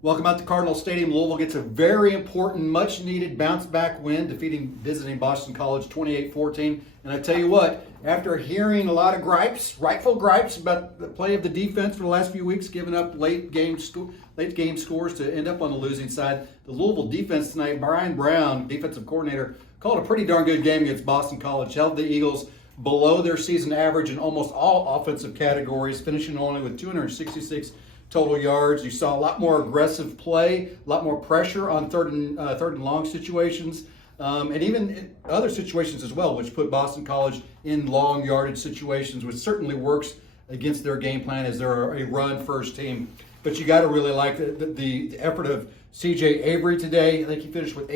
Welcome out to Cardinal Stadium. Louisville gets a very important, much-needed bounce-back win, defeating visiting Boston College 28-14. And I tell you what, after hearing a lot of gripes, rightful gripes about the play of the defense for the last few weeks, giving up late game scores to end up on the losing side, the Louisville defense tonight, Brian Brown, defensive coordinator, called a pretty darn good game against Boston College. Held the Eagles below their season average in almost all offensive categories, finishing only with 266 total yards. You saw a lot more aggressive play, a lot more pressure on third and long situations, and even in other situations as well, which put Boston College in long yardage situations, which certainly works against their game plan as they're a run first team. But you got to really like the effort of C.J. Avery today. I think he finished with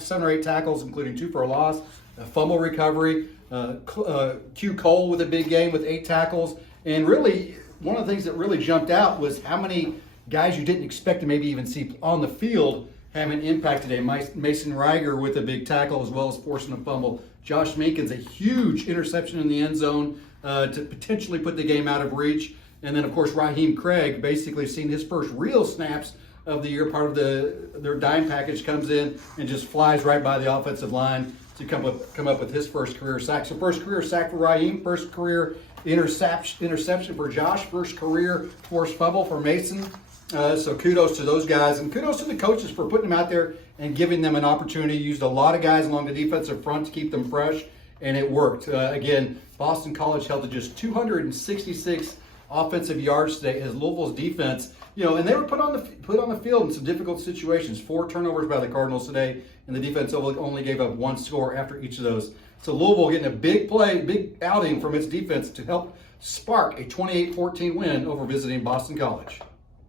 7 or 8 tackles, including 2 for a loss, a fumble recovery. Q. Cole with a big game with 8 tackles, and really, one of the things that really jumped out was how many guys you didn't expect to maybe even see on the field have an impact today. Mason Reiger with a big tackle as well as forcing a fumble. Josh Minkins, a huge interception in the end zone to potentially put the game out of reach. And then, of course, Raheem Craig basically seeing his first real snaps of the year. Part of their dime package comes in and just flies right by the offensive line to come up with his first career sack. So first career sack for Raheem, first career interception for Josh, first career forced fumble for Mason. So kudos to those guys, and kudos to the coaches for putting them out there and giving them an opportunity. Used a lot of guys along the defensive front to keep them fresh, and it worked. Again, Boston College held to just 266 offensive yards today as Louisville's defense, and they were put on the field in some difficult situations. 4 turnovers by the Cardinals today, and the defense only gave up 1 score after each of those. So Louisville getting a big outing from its defense to help spark a 28-14 win over visiting Boston College.